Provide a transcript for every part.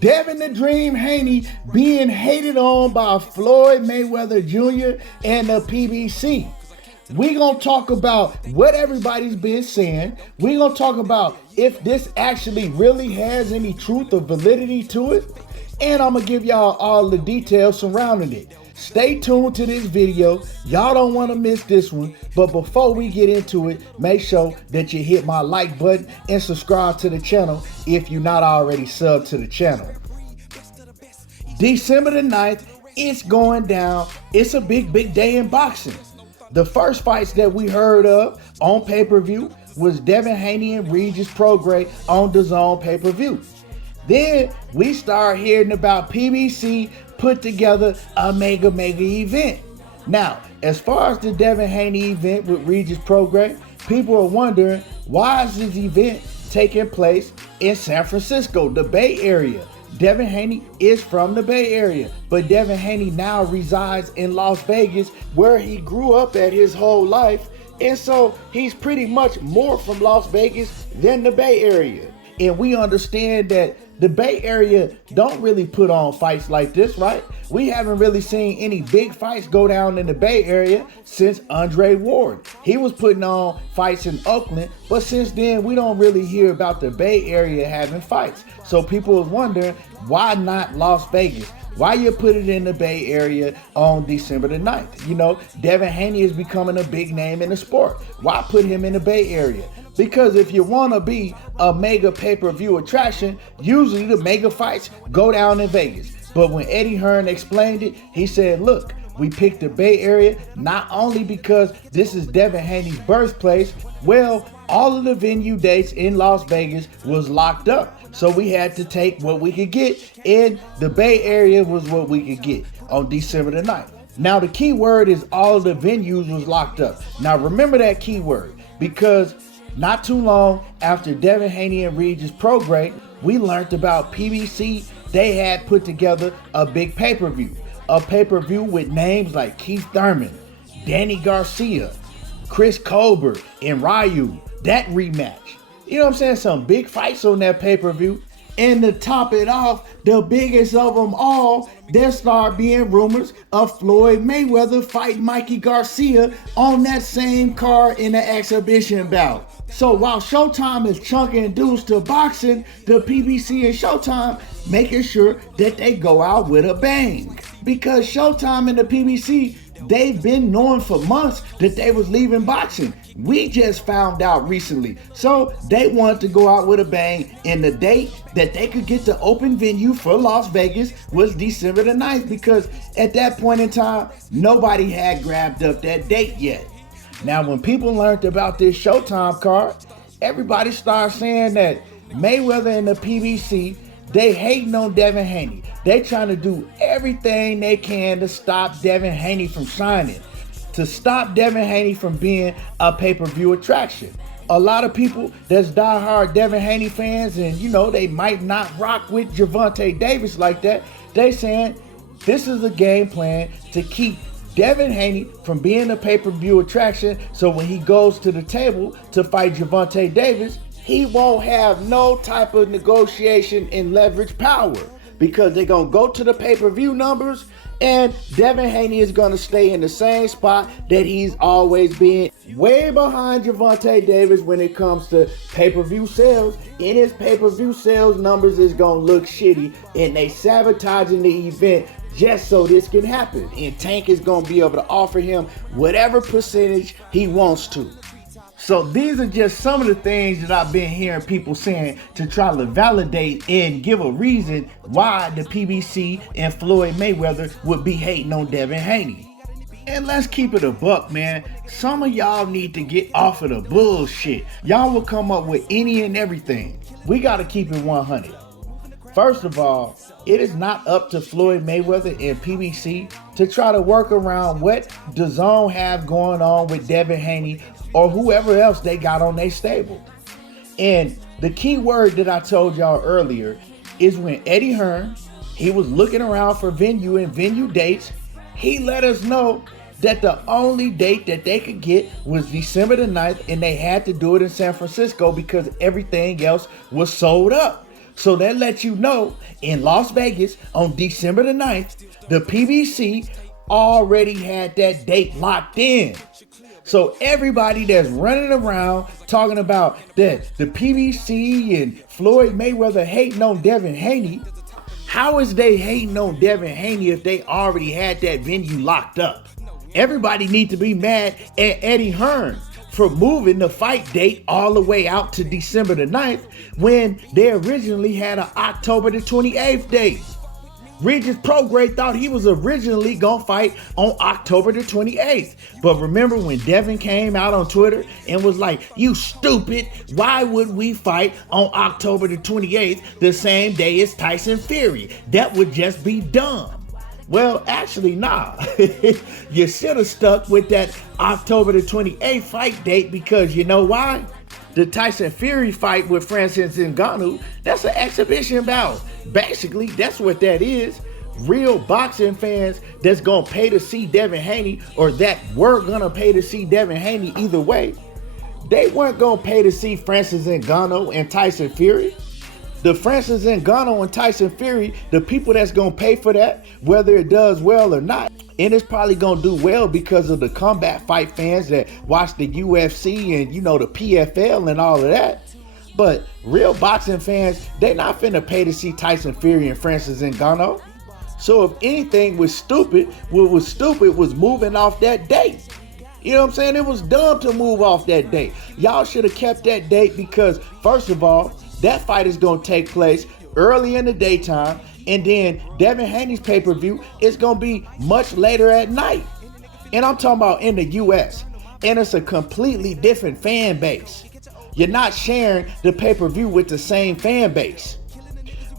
Devin the Dream Haney being hated on by Floyd Mayweather Jr. and the PBC. We're going to talk about what everybody's been saying. We're going to talk about if this actually really has any truth or validity to it. And I'm going to give y'all all the details surrounding it. Stay tuned to this video. Y'all don't want to miss this one. But before we get into it, make sure that you hit my like button and subscribe to the channel if you're not already subbed to the channel. December the 9th, it's going down. It's a big day in boxing. The first fights that we heard of on pay-per-view was Devin Haney and Regis Prograis on Dazn pay-per-view. Then we start hearing about PBC put together a mega event. Now, as far as the Devin Haney event with Regis Prograis, people are wondering, why is this event taking place in San Francisco, the Bay Area? Devin Haney is from the Bay Area, but Devin Haney now resides in Las Vegas, where he grew up at his whole life, and so he's pretty much more from Las Vegas than the Bay Area. And we understand that the Bay Area don't really put on fights like this, right? We haven't really seen any big fights go down in the Bay Area since Andre Ward. He was putting on fights in Oakland, but since then we don't really hear about the Bay Area having fights. So people are wondering, why not Las Vegas? Why you put it in the Bay Area on December the 9th? You know, Devin Haney is becoming a big name in the sport. Why put him in the Bay Area? Because if you want to be a mega pay-per-view attraction, usually the mega fights go down in Vegas. But when Eddie Hearn explained it, he said, look, we picked the Bay Area not only because this is Devin Haney's birthplace, well, all of the venue dates in Las Vegas was locked up. So we had to take what we could get, and the Bay Area was what we could get on December the 9th. Now the key word is all of the venues was locked up. Now remember that key word, because not too long after Devin Haney and Regis Prograis, we learned about PBC. They had put together a big pay-per-view. A pay-per-view with names like Keith Thurman, Danny Garcia, Chris Colbert, and Ryu. That rematch. You know what I'm saying? Some big fights on that pay-per-view. And to top it off, the biggest of them all, there start being rumors of Floyd Mayweather fighting Mikey Garcia on that same card in the exhibition bout. So while Showtime is chunking dudes to boxing, the PBC and Showtime making sure that they go out with a bang. Because Showtime and the PBC, they've been knowing for months that they was leaving boxing. We just found out recently. So they wanted to go out with a bang, and the date that they could get the open venue for Las Vegas was December the 9th, because at that point in time, nobody had grabbed up that date yet. Now, when people learned about this Showtime card, everybody started saying that Mayweather and the PBC, they hating on Devin Haney. They trying to do everything they can to stop Devin Haney from signing, to stop Devin Haney from being a pay-per-view attraction. A lot of people that's diehard Devin Haney fans, and you know, they might not rock with Gervonta Davis like that, they saying this is a game plan to keep Devin Haney from being a pay-per-view attraction, so when he goes to the table to fight Gervonta Davis, he won't have no type of negotiation and leverage power, because they're going to go to the pay-per-view numbers, and Devin Haney is going to stay in the same spot that he's always been, way behind Gervonta Davis when it comes to pay-per-view sales. And his pay-per-view sales numbers is going to look shitty, and they sabotaging the event just so this can happen. And Tank is going to be able to offer him whatever percentage he wants to. So these are just some of the things that I've been hearing people saying to try to validate and give a reason why the PBC and Floyd Mayweather would be hating on Devin Haney. And let's keep it a buck, man. Some of y'all need to get off of the bullshit. Y'all will come up with any and everything. We got to keep it 100. First of all, it is not up to Floyd Mayweather and PBC to try to work around what DAZN have going on with Devin Haney or whoever else they got on their stable. And the key word that I told y'all earlier is when Eddie Hearn, he was looking around for venue and venue dates, he let us know that the only date that they could get was December the 9th, and they had to do it in San Francisco because everything else was sold up. So that lets you know in Las Vegas on December the 9th, the PBC already had that date locked in. So everybody that's running around talking about that the PBC and Floyd Mayweather hating on Devin Haney, how is they hating on Devin Haney if they already had that venue locked up? Everybody needs to be mad at Eddie Hearn for moving the fight date all the way out to December the 9th when they originally had an October the 28th date. Regis Prograis thought he was originally gonna fight on October the 28th. But remember when Devin came out on Twitter and was like, "You stupid, why would we fight on October the 28th the same day as Tyson Fury? That would just be dumb." Well, actually, nah. You should have stuck with that October the 28th fight date because you know why? The Tyson Fury fight with Francis Ngannou, that's an exhibition bout. Basically, that's what that is. Real boxing fans that's gonna pay to see Devin Haney, or that were gonna pay to see Devin Haney either way, they weren't gonna pay to see Francis Ngannou and Tyson Fury. The Francis Ngannou and Tyson Fury, the people that's gonna pay for that, whether it does well or not, and it's probably gonna do well because of the combat fight fans that watch the UFC and the PFL and all of that. But real boxing fans, they not finna pay to see Tyson Fury and Francis Ngannou. So if anything was stupid, what was stupid was moving off that date. You know what I'm saying? It was dumb to move off that date. Y'all should have kept that date because, first of all, that fight is going to take place early in the daytime, and then Devin Haney's pay-per-view is going to be much later at night. And I'm talking about in the U.S., and it's a completely different fan base. You're not sharing the pay-per-view with the same fan base.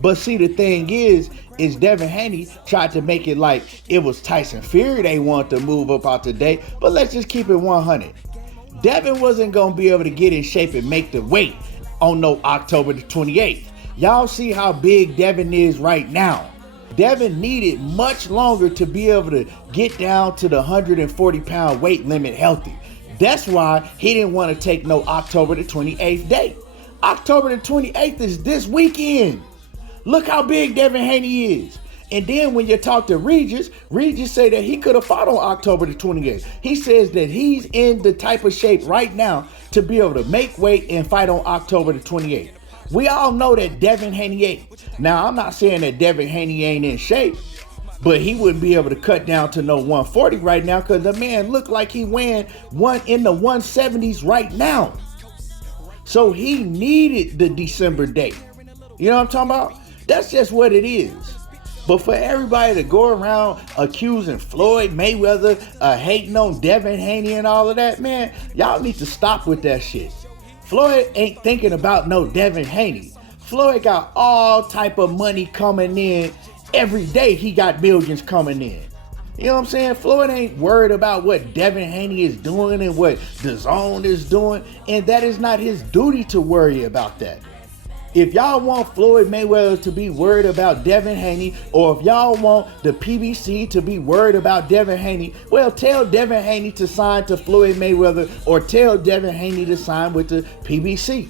But see, the thing is Devin Haney tried to make it like it was Tyson Fury they wanted to move up out the date, but let's just keep it 100. Devin wasn't going to be able to get in shape and make the weight on no October the 28th. Y'all see how big Devin is right now. Devin needed much longer to be able to get down to the 140-pound weight limit healthy. That's why he didn't want to take no October the 28th date. October the 28th is this weekend. Look how big Devin Haney is. And then when you talk to Reges say that he could have fought on October the 28th. He says that he's in the type of shape right now to be able to make weight and fight on October the 28th. We all know that Devin Haney ain't. Now, I'm not saying that Devin Haney ain't in shape, but he wouldn't be able to cut down to no 140 right now because the man looked like he weighing one in the 170s right now. So he needed the December date. You know what I'm talking about? That's just what it is. But for everybody to go around accusing Floyd Mayweather, hating on Devin Haney and all of that, man, y'all need to stop with that shit. Floyd ain't thinking about no Devin Haney. Floyd got all type of money coming in. Every day he got millions coming in. You know what I'm saying? Floyd ain't worried about what Devin Haney is doing and what DAZN is doing. And that is not his duty to worry about that. If y'all want Floyd Mayweather to be worried about Devin Haney, or if y'all want the PBC to be worried about Devin Haney, well, tell Devin Haney to sign to Floyd Mayweather or tell Devin Haney to sign with the PBC.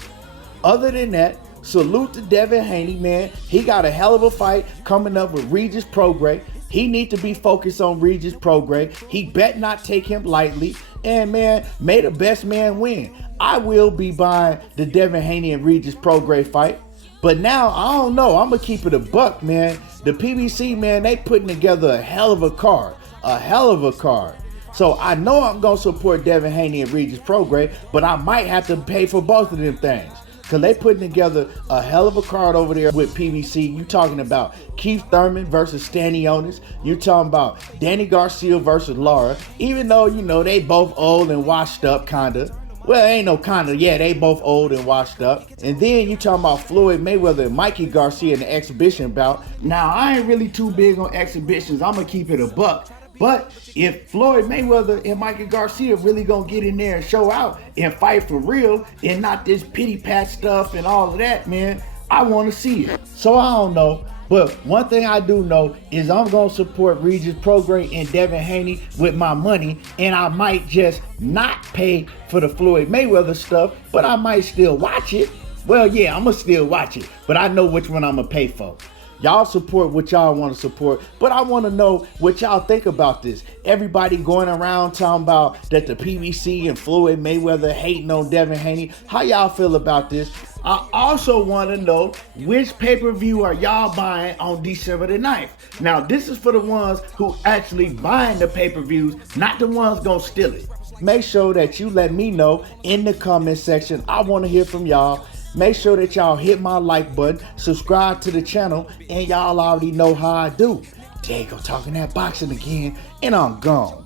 Other than that, salute to Devin Haney, man. He got a hell of a fight coming up with Regis Prograis. He need to be focused on Regis Prograis. He bet not take him lightly. And man, may the best man win. I will be buying the Devin Haney and Regis Prograis fight. But now, I don't know. I'm going to keep it a buck, man. The PBC, man, they putting together a hell of a card. A hell of a card. So I know I'm going to support Devin Haney and Regis Prograis, but I might have to pay for both of them things. Because they putting together a hell of a card over there with PBC. You talking about Keith Thurman versus Stanionis. You're talking about Danny Garcia versus Lara. Even though, they both old and washed up, kinda. Well, ain't no kinda. Yeah, they both old and washed up. And then you talking about Floyd Mayweather and Mikey Garcia in the exhibition bout. Now, I ain't really too big on exhibitions. I'm going to keep it a buck. But if Floyd Mayweather and Mikey Garcia really gonna get in there and show out and fight for real and not this pity pat stuff and all of that, man, I want to see it. So I don't know. But one thing I do know is I'm going to support Regis Prograis and Devin Haney with my money, and I might just not pay for the Floyd Mayweather stuff, but I might still watch it. Well, yeah, I'ma still watch it, but I know which one I'ma pay for. Y'all support what y'all want to support, but I want to know what y'all think about this. Everybody going around talking about that the PBC and Floyd Mayweather hating on Devin Haney. How y'all feel about this? I also want to know which pay-per-view are y'all buying on December the 9th. Now, this is for the ones who actually buying the pay-per-views, not the ones gonna steal it. Make sure that you let me know in the comment section. I want to hear from y'all. Make sure that y'all hit my like button, subscribe to the channel, and y'all already know how I do. There you go, talking that boxing again, and I'm gone.